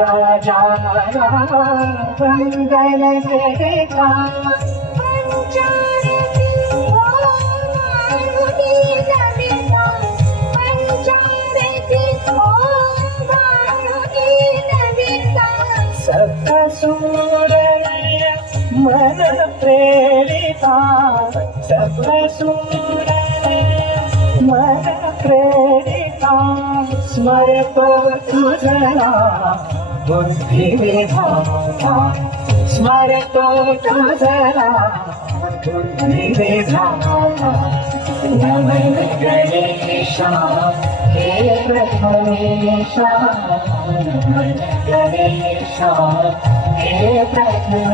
राजा वंदन देखा सप्तसूरय मन प्रेरिता सप्तसूरय मन प्रेरिता स्मरतो तुझला बुद्धिविधाता स्मरतो तुझला बुद्धिविधाता नमन गणेशा हे प्रथमेशा नमन गणेशा हे प्रथमेशा।